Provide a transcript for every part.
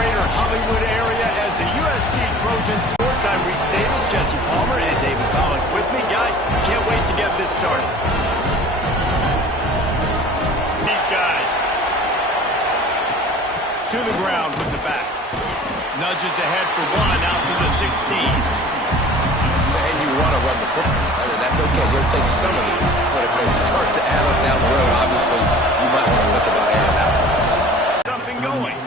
greater Hollywood area as the USC Trojans sports. I'm Reese Davis, Jesse Palmer, and David Collins with me. Guys, can't wait to get this started. These guys to the ground with the back. Nudges ahead for one out to the 16. And you want to run the football. I mean, that's okay. You'll take some of these. But if they start to add up down the road, obviously, you might want to think about airing out. Something going.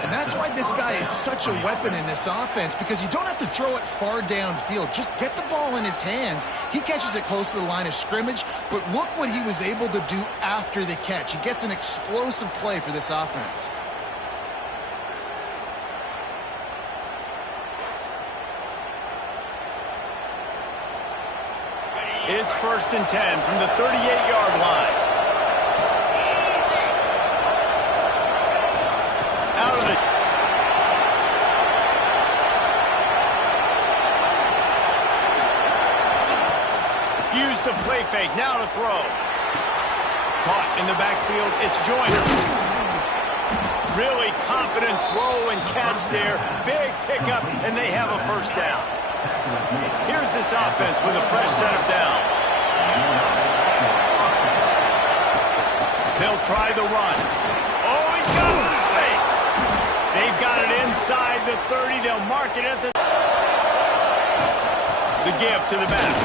And that's why this guy is such a weapon in this offense, because you don't have to throw it far downfield. Just get the ball in his hands. He catches it close to the line of scrimmage, but look what he was able to do after the catch. He gets an explosive play for this offense. It's 1st and 10 from the 38-yard line. Out of the... Used the play fake, now to throw. Caught in the backfield, it's Joyner. Really confident throw and catch there. Big pickup, and they have a first down. Here's this offense with a fresh set of downs. They'll try the run. Oh, he's got some space. They've got it inside the 30. They'll mark it at the... The give to the back.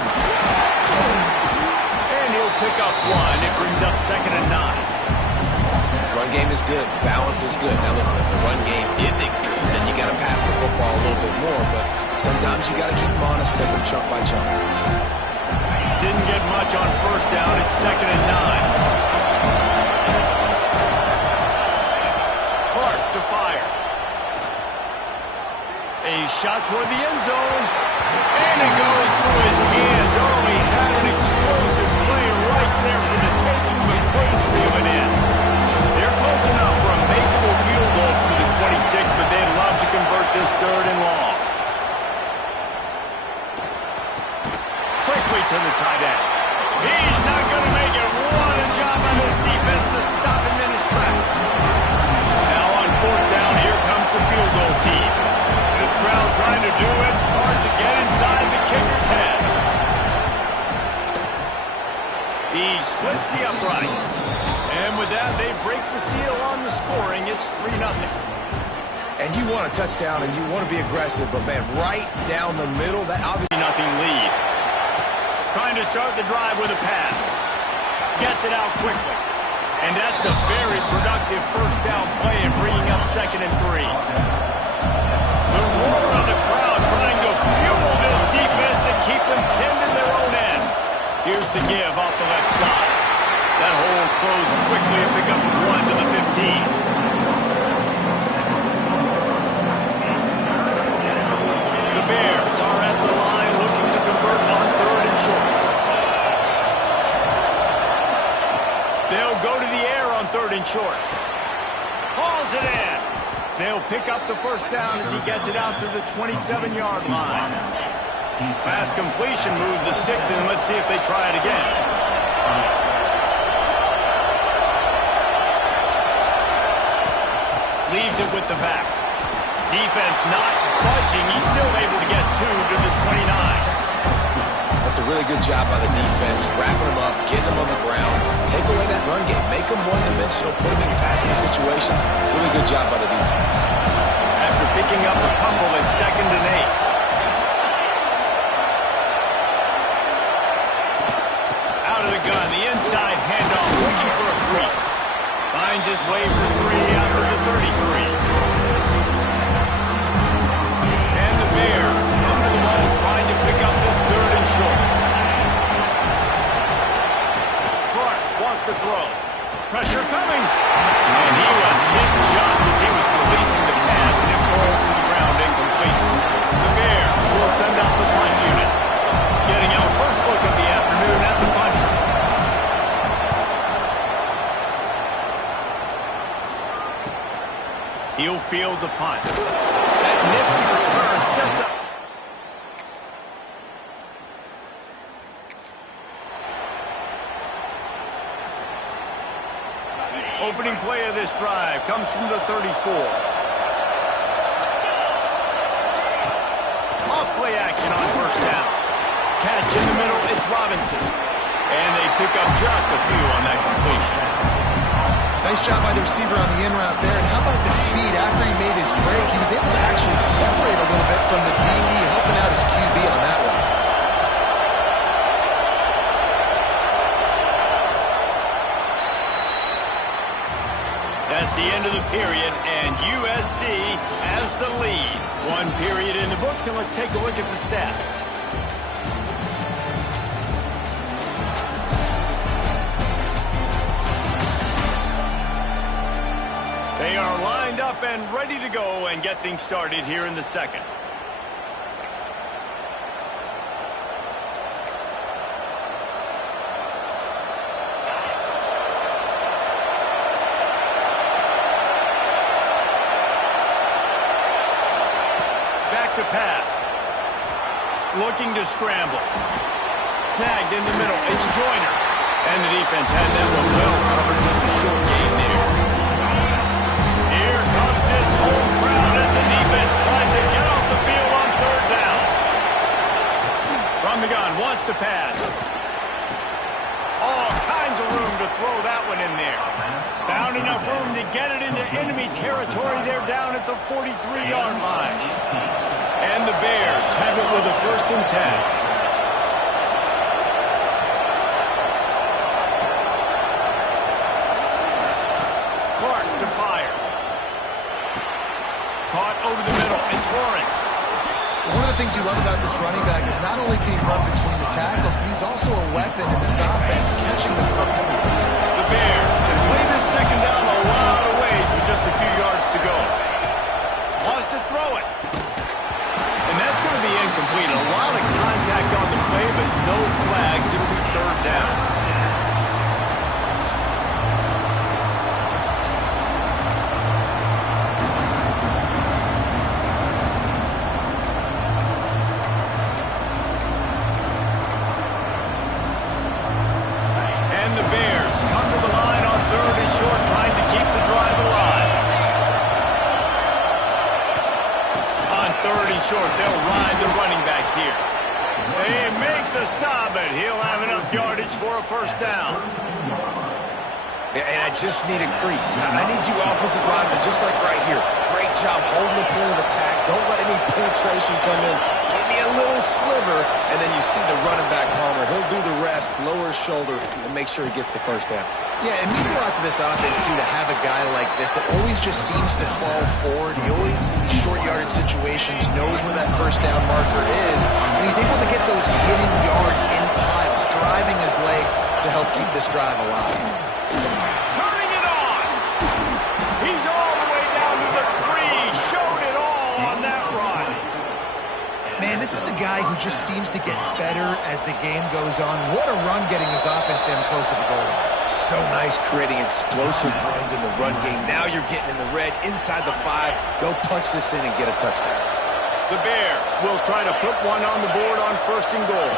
And he'll pick up one. It brings up 2nd and 9. Run game is good. Balance is good. Now listen, if the run game isn't good, then you got to pass the football a little bit more. But sometimes you got to keep them honest, take them chunk by chunk. Didn't get much on first down. It's 2nd and 9. Clark to fire. A shot toward the end zone. And it goes through his hands. Oh, he had an explosive play right there for the taking, but couldn't reel it in. They're close enough for a makeable field goal from the 26, but they'd love to convert this 3rd and long. Quickly to the tight end. He's not going to make it. What a job on his defense to stop him in his tracks. Now on 4th down, here comes the field goal team. This crowd trying to do its part to get inside the kicker's head. He splits the uprights. And with that, they break the seal on the scoring. It's 3-0. And you want a touchdown, and you want to be aggressive, but, man, right down the middle, that obviously... Nothing lead. Trying to start the drive with a pass. Gets it out quickly. And that's a very productive first down play and bringing up 2nd and 3. The roar of the crowd trying to fuel this defense to keep them pinned in their own end. Here's the give off the left side. That hole closed quickly and pick up 1 to the 15. The Bears are at the line looking to convert on 3rd and short. They'll go to the air on 3rd and short. Hauls it in. They'll pick up the first down as he gets it out to the 27-yard line. Pass completion, move the sticks in. Let's see if they try it again. Leaves it with the back. Defense not budging. He's still able to get 2 to the 29. That's a really good job by the defense, wrapping them up, getting them on the ground. Take away that run game. Make them one-dimensional, put them in passing situations. Really good job by the defense. After picking up a couple at 2nd and 8. Out of the gun, the inside handoff, looking for a crease. Finds his way for 3 out to the 33. And the Bears come to the ball trying to pick up this 3rd and short. Clark wants to throw. Pressure coming. And he was hit just as he was releasing the pass, and it falls to the ground incomplete. The Bears will send out the punt unit. Getting our first look of the afternoon at the punter. He'll field the punt. That nifty return sets up. Opening play of this drive comes from the 34. action on first down. Catch in the middle, it's Robinson. And they pick up just a few on that completion. Nice job by the receiver on the in route there. And how about the speed after he made his break? He was able to actually separate a little bit from the DB, helping out his QB on that one. That's the end of the period, and USC has the lead. One period in the books, and let's take a look at the stats. They are lined up and ready to go and get things started here in the second. Back to pass. Looking to scramble. Snagged in the middle. It's Joyner. And the defense had that one well covered. Just a short game there. Here comes this home crowd as the defense tries to get off the field on third down. From the gun, wants to pass. All kinds of room to throw that one in there. Found enough room to get it into enemy territory. They're down at the 43-yard line. And the Bears have it with a 1st and 10. To fire. Caught over the middle. It's Lawrence. One of the things you love about this running back is not only can he run between the tackles, but he's also a weapon in this offense, catching the football. The Bears can play this second down a lot of ways with just a few yards to go. Wants to throw it. And that's going to be incomplete. A lot of contact on the play, but no flags. It'll be third down. Short, they'll ride the running back here. They make the stop, but he'll have enough yardage for a 1st down. And I just need a crease. I need you offensive linemen, just like right here. Great job holding the point of attack. Don't let any penetration come in. Give me a little sliver, and then you see the running back Palmer. He'll do the rest, lower his shoulder, and make sure he gets the 1st down. Yeah, it means a lot to this offense, too, to have a guy like this that always just seems to fall forward. He always, in these short yardage situations, knows where that 1st down marker is, and he's able to get those hidden yards in piles, driving his legs to help keep this drive alive. Turning it on! He's all the way down to the 3, showed it all on that run. Man, this is a guy who just seems to get better as the game goes on. What a run getting his offense down close to the goal line. So nice creating explosive runs in the run game. Now you're getting in the red, inside the 5. Go punch this in and get a touchdown. The Bears will try to put one on the board on 1st and goal.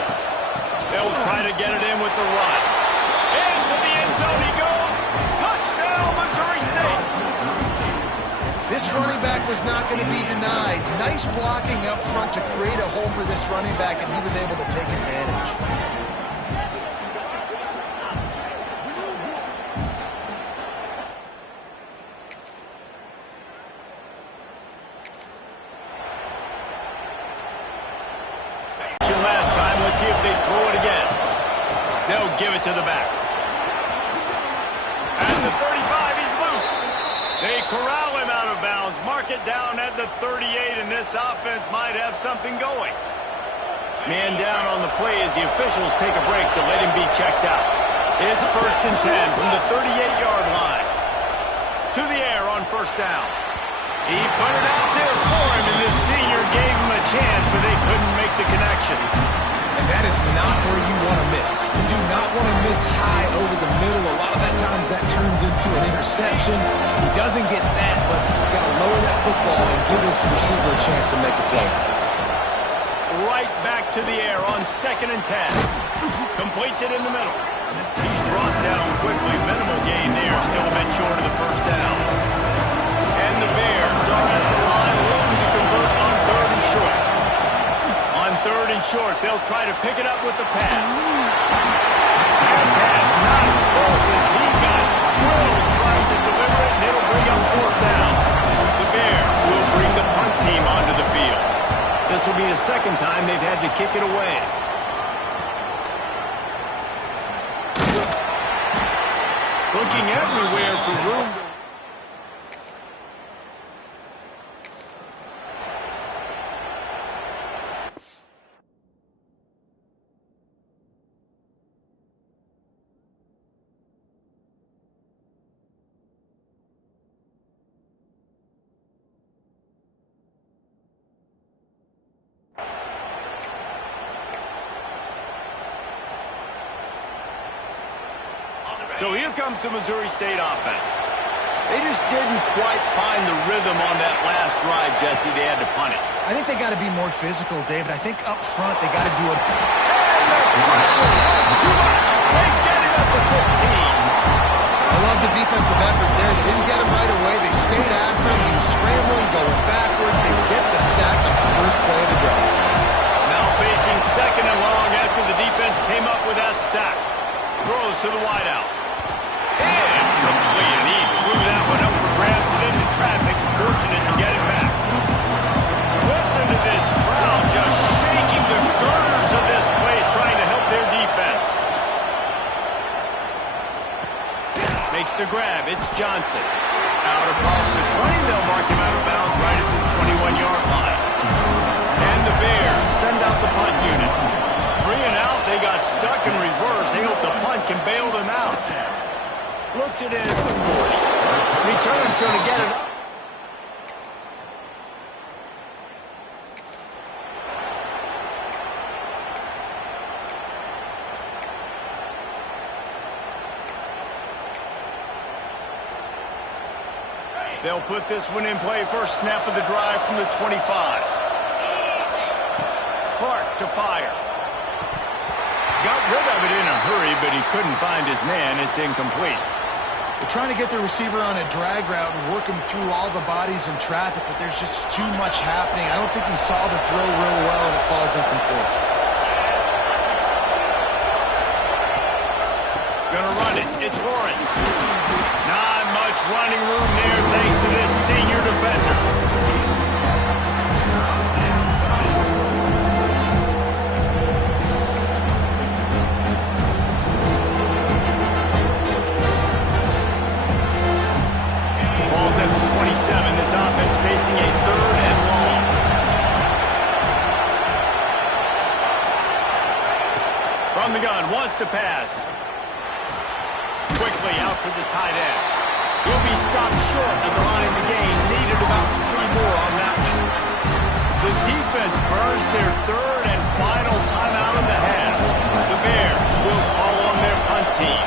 They'll try to get it in with the run. Into the end zone he goes. Touchdown, Missouri State. This running back was not going to be denied. Nice blocking up front to create a hole for this running back, and he was able to take advantage. Last time, let's see if they throw it again. They'll give it to the back. At the 35, he's loose. They corral him out of bounds. Mark it down at the 38, and this offense might have something going. Man down on the play as the officials take a break to let him be checked out. It's 1st and 10 from the 38-yard line. To the air on 1st down. He put it out there for him, and this senior gave him a chance, but they couldn't make the connection. And that is not where you want to miss. You do not want to miss high over the middle. A lot of that times that turns into an interception. He doesn't get that, but you got to lower that football and give his receiver a chance to make a play. Right back to the air on 2nd and 10. Completes it in the middle. He's brought down quickly. Minimal gain there. Still a bit short of the 1st down. And the Bears are at the line looking to convert on 3rd and short. On 3rd will be the second time they've had to kick it away. Looking everywhere for room. So here comes the Missouri State offense. They just didn't quite find the rhythm on that last drive, Jesse. They had to punt it. I think they got to be more physical, David. I think up front they got to do it. And the pressure was too much. They get it up to 15. I love the defensive effort there. They didn't get him right away. They stayed after him. He was scrambling, going backwards. They get the sack on the first play of the drive. Now facing second and long after the defense came up with that sack. Throws to the wideout. Incomplete, and he threw that one up for grabs and into traffic. Fortunate to get it back. Listen to this crowd just shaking the girders of this place, trying to help their defense. Makes the grab. It's Johnson. Out across the 20. They'll mark him out of bounds right at the 21-yard line. And the Bears send out the punt unit. 3 and out. They got stuck in reverse. They hope the punt can bail them out. Looks it in at the 40. Return's going to get it up. They'll put this one in play. First snap of the drive from the 25. Clark to fire. Got rid of it in a hurry, but he couldn't find his man. It's incomplete. They're trying to get the receiver on a drag route and work him through all the bodies in traffic, but there's just too much happening. I don't think he saw the throw real well, and it falls incomplete. Gonna run it. It's Lawrence. Not much running room there thanks to this senior defender. Ball's at the 27. This offense facing a third and long. From the gun, wants to pass. Quickly out to the tight end. He'll be stopped short of the line of the game. Needed about 3 more on that one. The defense burns their third and final timeout in the half. The Bears will call on their punt team.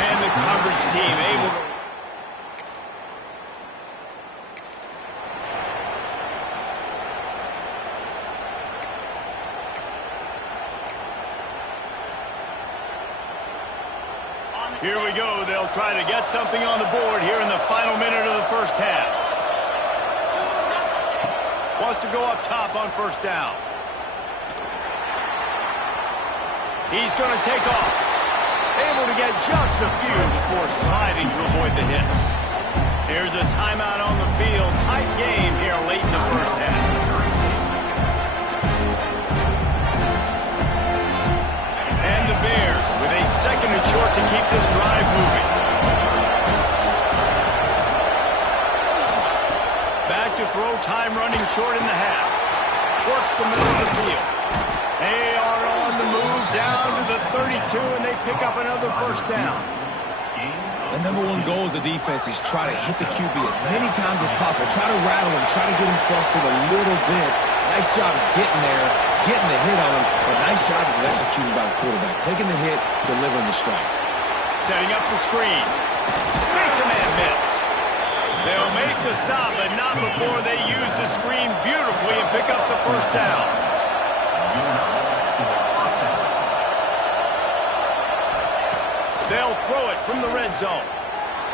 And the coverage team able to... Here we go. They'll try to get something on the board here in the final minute of the first half. Wants to go up top on first down. He's going to take off. Able to get just a few before sliding to avoid the hits. Here's a timeout on the field. Tight game here late in the first half. And the Bears with a second and short to keep this drive moving. Back to throw, time running short in the half. Works the middle of the field. They are on the move down to the 32, and they pick up another first down. The number one goal as a defense is try to hit the QB as many times as possible. Try to rattle him, try to get him flustered a little bit. Nice job of getting there, getting the hit on him, but nice job of executing by the quarterback. Taking the hit, delivering the strike. Setting up the screen. Makes a man miss. They'll make the stop, but not before they use the screen beautifully and pick up the first down. They'll throw it from the red zone.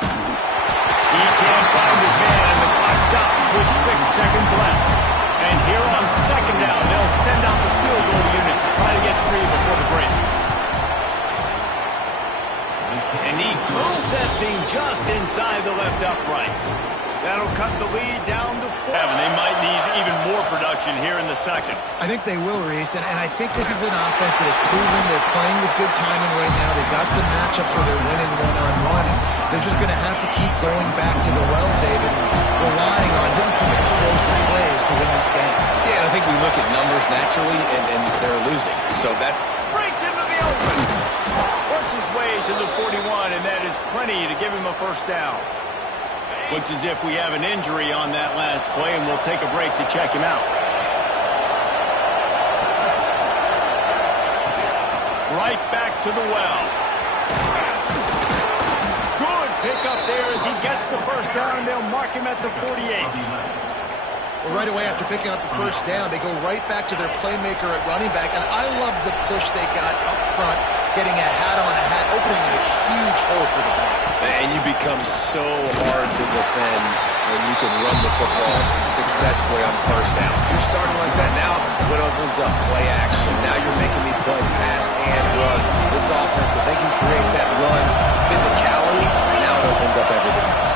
He can't find his man, and the clock stops with 6 seconds left. And here on second down, they'll send out the field goal unit to try to get 3 before the break. And he curls that thing just inside the left upright. That'll cut the lead down to 4. And they might need even more production here in the second. I think they will, Reese, and I think this is an offense that has proven they're playing with good timing right now. They've got some matchups where they're winning one-on-one. They're just going to have to keep going back to the well, David, relying on hitting some explosive plays to win this game. Yeah, and I think we look at numbers naturally, and they're losing. So that's... Breaks into the open. Works his way to the 41, and that is plenty to give him a first down. Looks as if we have an injury on that last play, and we'll take a break to check him out. Right back to the well. Good pickup there as he gets the first down, and they'll mark him at the 48. Well, right away after picking up the first down, they go right back to their playmaker at running back, and I love the push they got up front, getting a hat on a hat, opening a huge hole for the ball. And you become so hard to defend when you can run the football successfully on first down. You're starting like that now, what opens up play action. Now you're making me play pass and run. This offense, if they can create that run physicality, now it opens up everything else.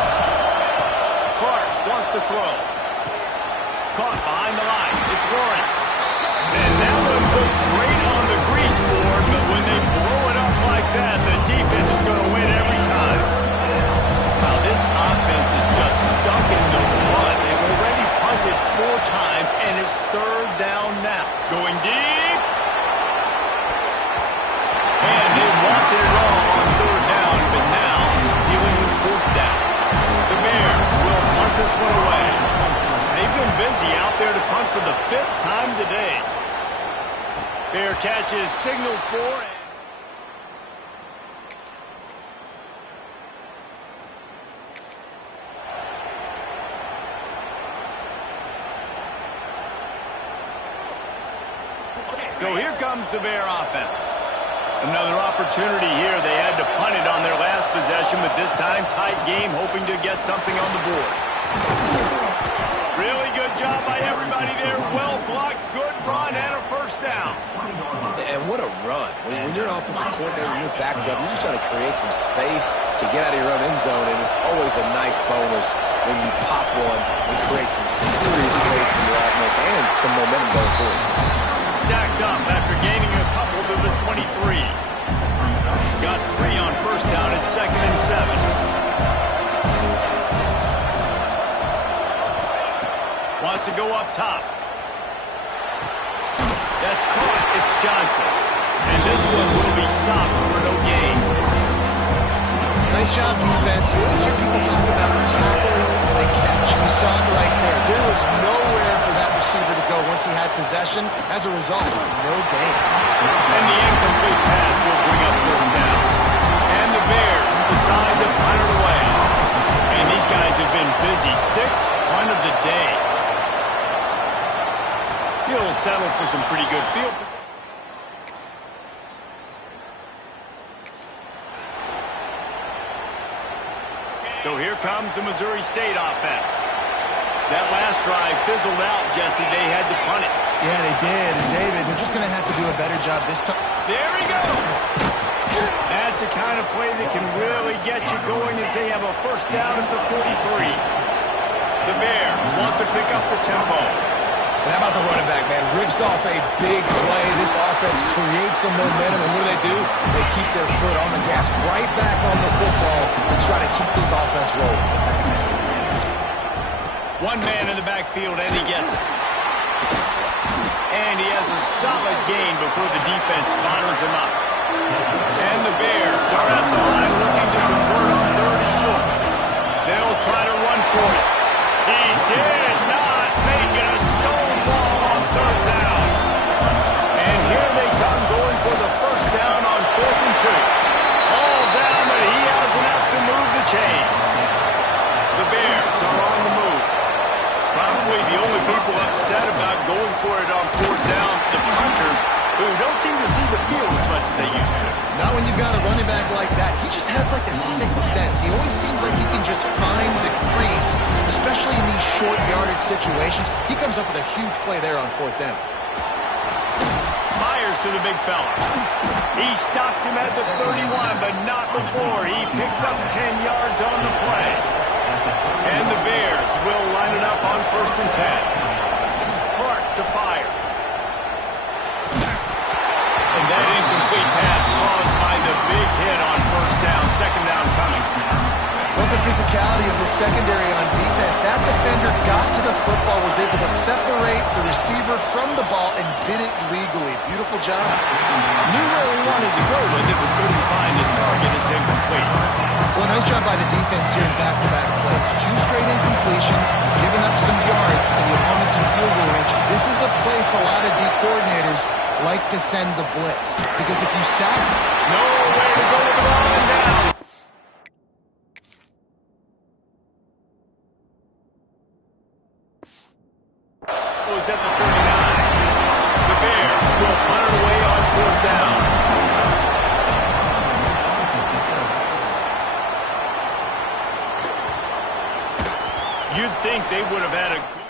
Clark wants to throw. Caught behind the line. It's Lawrence. And that one looks great on the grease board, but when they blow it up like that, the defense is going to win every time. Now, this offense is just stuck in the run. They've already punted 4 times, and it's 3rd down now. Going deep. And they wanted it all on 3rd down, but now dealing with 4th down. The Bears will punt this one away. They've been busy out there to punt for the 5th time today. Fair catch is signaled for. So here comes the Bear offense. Another opportunity here. They had to punt it on their last possession, but this time tight game, hoping to get something on the board. Really good job by everybody there. Well blocked, good run, and a first down. And what a run. When you're an offensive coordinator, you're backed up, you're just trying to create some space to get out of your own end zone, and it's always a nice bonus when you pop one and create some serious space for your offense and some momentum going forward. Stacked up after gaining a couple to the 23. Got 3 on first down at 2nd and 7. Wants to go up top. That's caught. It's Johnson. And this one will be stopped for no gain. Nice job, defense. You always hear people talk about tackle the catch. You saw it right there. There was nowhere for that receiver to go once he had possession. As a result, no gain. And the incomplete pass will bring up 4th down. And the Bears decide to punt it away. And these guys have been busy. 6th punt of the day. He'll settle for some pretty good field position. So here comes the Missouri State offense. That last drive fizzled out, Jesse. They had to punt it. Yeah, they did. And David, they're just going to have to do a better job this time. There he goes. That's the kind of play that can really get you going as they have a first down at the 43. The Bears want to pick up the tempo. And how about the running back, man? Rips off a big play. This offense creates some momentum, and what do? They keep their foot on the gas, right back on the football to try to keep this offense rolling. One man in the backfield, and he gets it. And he has a solid gain before the defense bottles him up. And the Bears are at the line looking to convert on 3rd and short. They'll try to run for it. He did not make it a stonewall on 3rd down. And here they come going for the first down on 4th and 2. All down, but he has enough to move the chains. The Bears are on the move. Probably the only people upset about going for it on 4th down, the punters, who don't seem to see the field as much as they used to. Not when you've got a running back like that. He just has like a sixth sense. He always seems like he can just find the crease, especially in these short yardage situations. He comes up with a huge play there on 4th down. Myers to the big fella. He stops him at the 31, but not before. He picks up 10 yards on the play. And the Bears will line it up on 1st and 10. Clark to fire. And that incomplete pass caused by the big hit on 1st down. 2nd down coming. Love the physicality of the secondary on defense. That defender got to the football, was able to separate the receiver from the ball, and did it legally. Beautiful job. Knew where he wanted to go with it, but couldn't find his target. It's incomplete. Well, nice job by the defense here in back-to-back plays. 2 straight incompletions, giving up some yards, and the opponent's in field goal range. This is a place a lot of D coordinators like to send the blitz, because if you sack, nowhere to go with the ball and down. Was at the 39. The Bears will punt it away on 4th down. You'd think they would have had a good...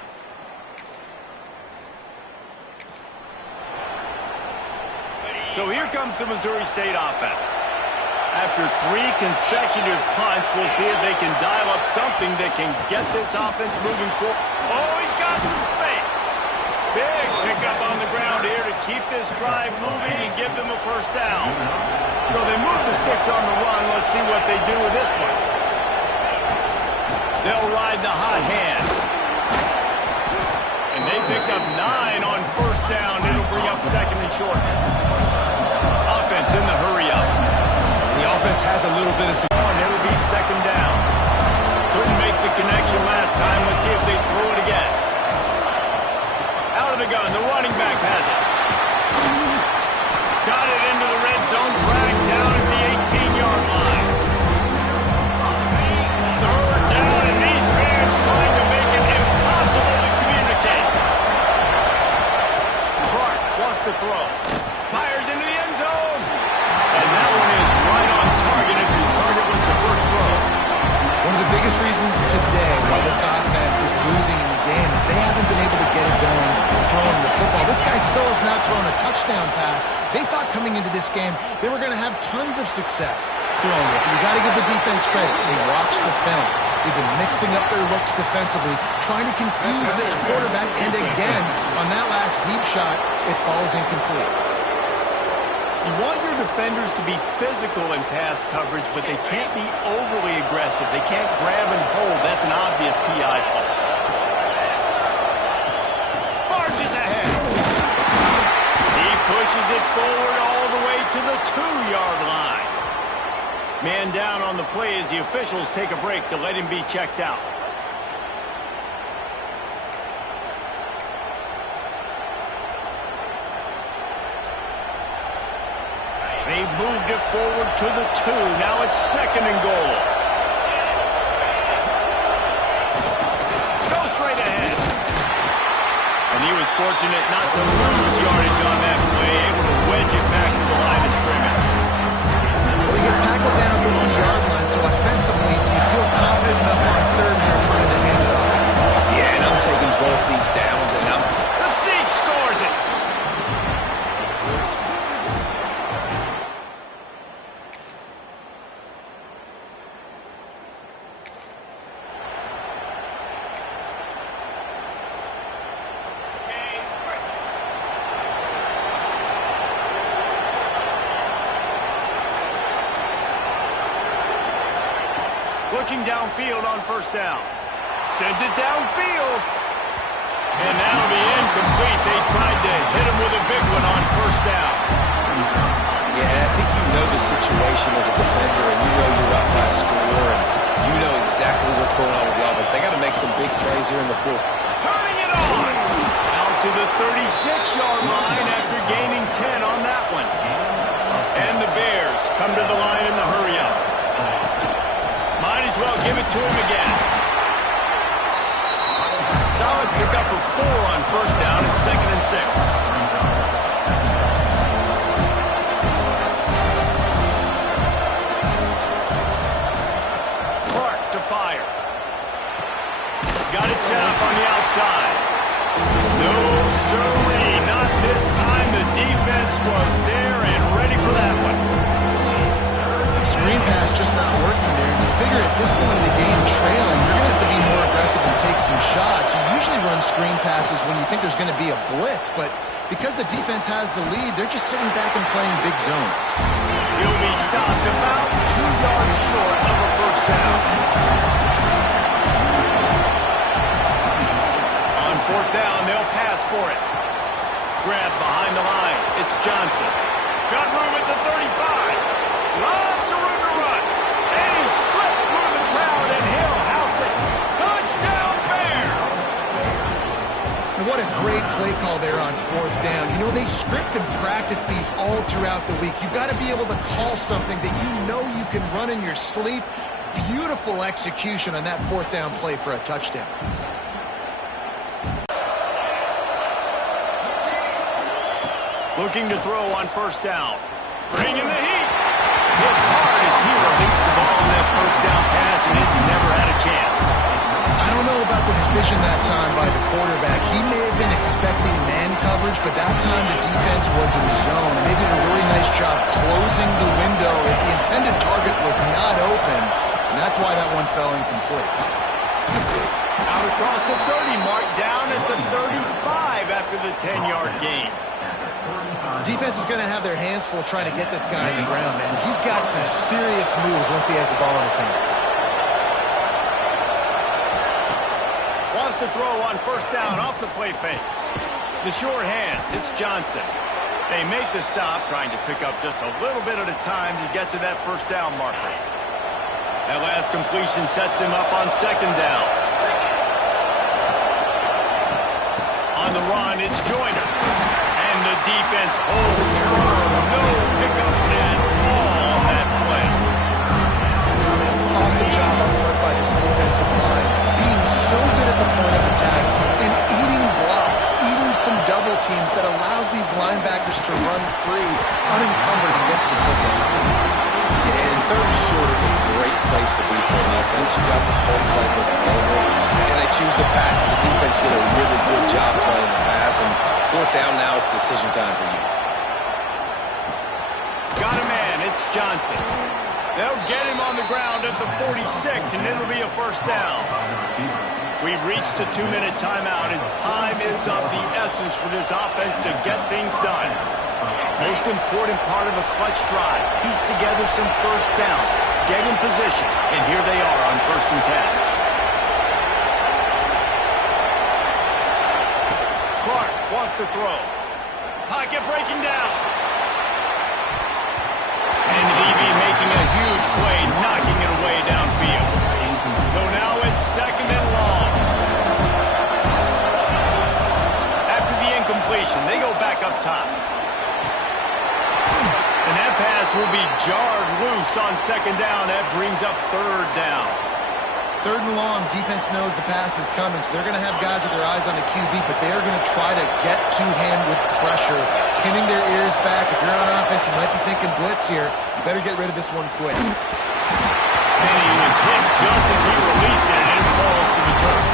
So here comes the Missouri State offense. After 3 consecutive punts, we'll see if they can dial up something that can get this offense moving forward. Oh, he's got some space. Big pickup on the ground here to keep this drive moving and give them a 1st down. So they move the sticks on the run. Let's see what they do with this one. They'll ride the hot hand. And they pick up 9 on 1st down. It'll bring up 2nd and short. Offense in the hurry up. The offense has a little bit of... And it'll be 2nd down. Couldn't make the connection last time. Let's see if they throw it again. Out of the gun. The running back has it. Got it into the red zone. Dragged down at the 18-yard line. 3rd down, and these Bears trying to make it impossible to communicate. Clark wants to throw. Fires into the end zone. And that one is right on target if his target was the 1st row. one of the biggest reasons today why this offense is losing in the game is they haven't been able to get it going throwing the football. This guy still has not thrown a touchdown pass. They thought coming into this game they were going to have tons of success throwing it. You got to give the defense credit. They watched the film. They've been mixing up their looks defensively, trying to confuse this quarterback, and again, on that last deep shot, it falls incomplete. You want your defenders to be physical in pass coverage, but they can't be overly aggressive. They can't grab and hold. That's an obvious PI call. Marches ahead. He pushes it forward all the way to the 2-yard line. Man down on the play as the officials take a break to let him be checked out. They've moved it forward to the 2. Now it's 2nd and goal. Go straight ahead. And he was fortunate not to lose yardage on that play, able to wedge it back to the line of scrimmage. Well, he gets tackled down at the 1-yard line, so offensively, do you feel confident enough on 3rd here trying to hand it off? Yeah, and I'm taking both these downs, and The Steak scores it. Looking downfield on 1st down. Sends it downfield. And that'll be incomplete. They tried to hit him with a big one on 1st down. Yeah, I think you know the situation as a defender, and you know you're up by a score, and you know exactly what's going on with the offense. They got to make some big plays here in the 4th. Turning it on. Out to the 36-yard line after gaining 10 on that one. And the Bears come to the line in the hurry-up. Might as well give it to him again. Solid pickup of 4 on 1st down and 2nd and 6. Clark to fire. Got it set up on the outside. No, sirree, not This time the defense was there and ready for that one. Screen pass just not working there. You figure at this point of the game, trailing, you're going to have to be more aggressive and take some shots. You usually run screen passes when you think there's going to be a blitz, but because the defense has the lead, they're just sitting back and playing big zones. He'll be stopped about 2 yards short of a first down. On fourth down, they'll pass for it. Grab behind the line. It's Johnson. Got room at the 35. Lots of room to run. And he slipped through the crowd, and he'll house it. Touchdown, Bears! And what a great play call there on fourth down. You know, they script and practice these all throughout the week. You've got to be able to call something that you know you can run in your sleep. Beautiful execution on that fourth down play for a touchdown. Looking to throw on first down. Bringing the heat. Hit hard as he released the ball on that first down pass, and it never had a chance. I don't know about the decision that time by the quarterback. He may have been expecting man coverage, but that time the defense was in zone, and they did a really nice job closing the window. The intended target was not open, and that's why that one fell incomplete. Out across the 30 mark, down at the 35 after the 10-yard gain. Defense is going to have their hands full trying to get this guy on the ground, man. He's got some serious moves once he has the ball in his hands. Wants to throw on first down off the play fake. The sure hands, it's Johnson. They make the stop, trying to pick up just a little bit at a time to get to that first down marker. That last completion sets them up on second down. On the run, it's Joyner. And the defense holds firm. No pickup at all on that play. Awesome job up front by this defensive line. Being so good at the point of attack and eating blocks, eating some double teams that allows these linebackers to run free, unencumbered, and get to the football. Yeah, and third and short, it's a great place to be for an offense. You got the whole playbook available, and they choose to pass. And the defense did a really good job playing the pass, and fourth down now, it's decision time for you. Got a man, it's Johnson. They'll get him on the ground at the 46, and it'll be a first down. We've reached the 2-minute timeout, and time is of the essence for this offense to get things done. Most important part of a clutch drive, piece together some first downs, get in position, and here they are on 1st and 10. Clark wants to throw. Pocket breaking down. And the DB making a huge play, knocking it away downfield. So now it's second and long. After the incompletion, they go back up top. And that pass will be jarred loose on second down. That brings up third down. Third and long, defense knows the pass is coming, so they're going to have guys with their eyes on the QB, but they're going to try to get to him with pressure, pinning their ears back. If you're on offense, you might be thinking blitz here. You better get rid of this one quick. And he was hit just as he released it, and it falls to the turf.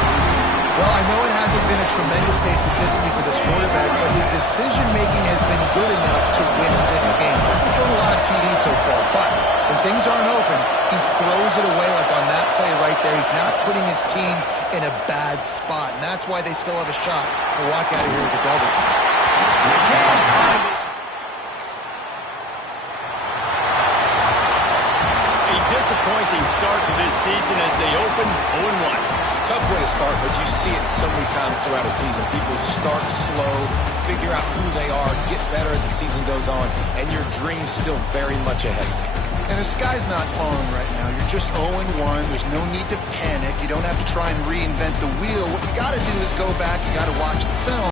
Well, I know it hasn't been a tremendous day statistically for this quarterback, but his decision-making has been good enough to win this game. He hasn't thrown a lot of TDs so far, but when things aren't open, he throws it away like on that play right there. He's not putting his team in a bad spot, and that's why they still have a shot to walk out of here with a double. A disappointing start to this season as they open 0-1. Tough way to start, but you see it so many times throughout a season. People start slow, figure out who they are, get better as the season goes on, and your dream's still very much ahead. And the sky's not falling right now. You're just 0-1. There's no need to panic. You don't have to try and reinvent the wheel. What you got to do is go back. You got to watch the film.